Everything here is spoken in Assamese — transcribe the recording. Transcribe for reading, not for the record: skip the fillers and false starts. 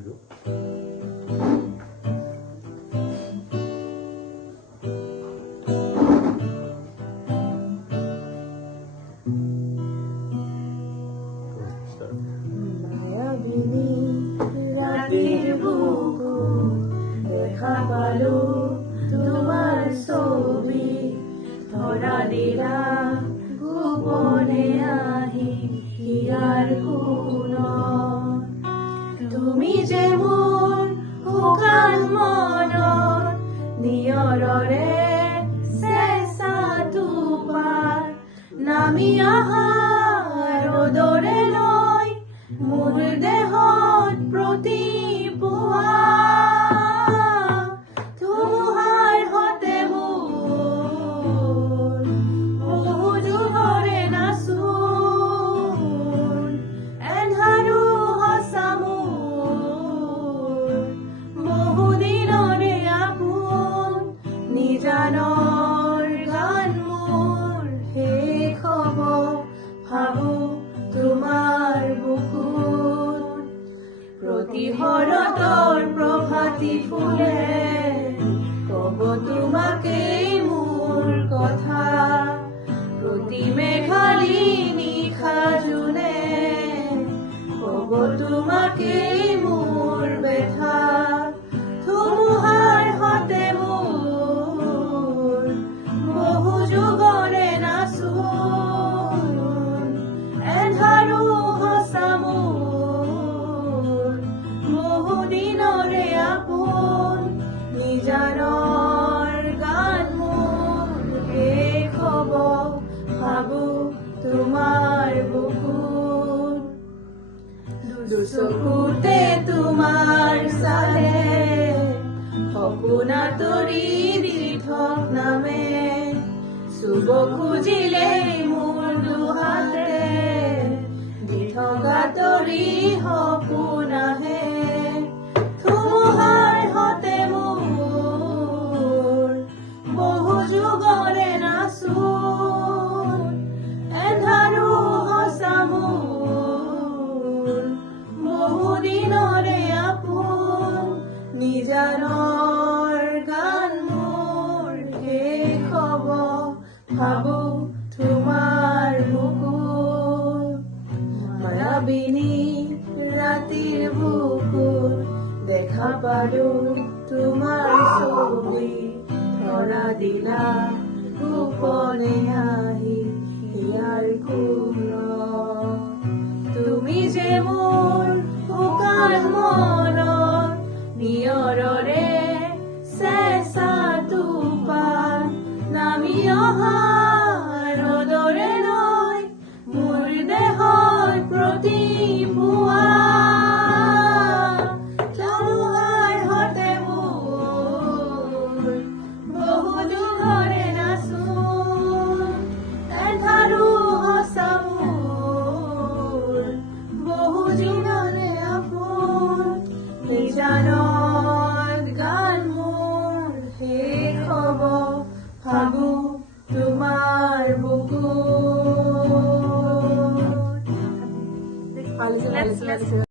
দিলোঁ। ৰাতেৰ বুকুত দেখা পালো তোমাৰ ছবি, ধৰা দিলা গোপনে আহি হিয়াৰ কোণত। তুমি যে মোৰ শুকান মনৰ নিয়ৰৰে চেঁচা টোপাল, নামি অহা ৰ'দৰে লৈ মোৰ দেহত প্ৰতিপুৱা। ধুমুহাৰ সতে মোৰ বহু যুগৰে নাচোন, এন্ধাৰো সঁচা মোৰ বহু দিনৰে আপোন। নিজানৰ গান মোৰ শেষ হ'ব ভাবো তোমাৰ বুকুত। প্ৰতি শৰতৰ প্ৰভাতী ফুলে ক'ব তোমাকেই মোৰ কথা, প্ৰতি মেঘালী নিশা জোনে ক'ব তোমাকেই মোৰ ব্যথা। ধুমুহাৰ সতে মোৰ বহু যুগৰে নাচোন, এন্ধাৰো সঁচা মোৰ বহু দিনৰে আপোন। নিজানৰ গান মোৰ শেষ হ'ব ভাবো তোমাৰ বুকুত। দুচকুতে তোমাৰ চালে সপোন আঁতৰি দিঠক নামে, চুব খুজিলেই মোৰ দুহাতে দিঠক আঁতৰি সপোন আহে। ধুমুহাৰ সতে মোৰ বহু যুগৰে নাচোন, এন্ধাৰো সঁচা মোৰ বহু দিনৰে আপোন। নিজানৰ গান মোৰ শেষ হ'ব ভাবো তোমাৰ বুকুত। মায়াবিনী ৰাতিৰ বুকুত দেখা পালো তোমাৰ ছবি, ধৰা দিলা গোপনে আহি হিয়াৰ কোণত। তুমি যে মোৰ শুকান মন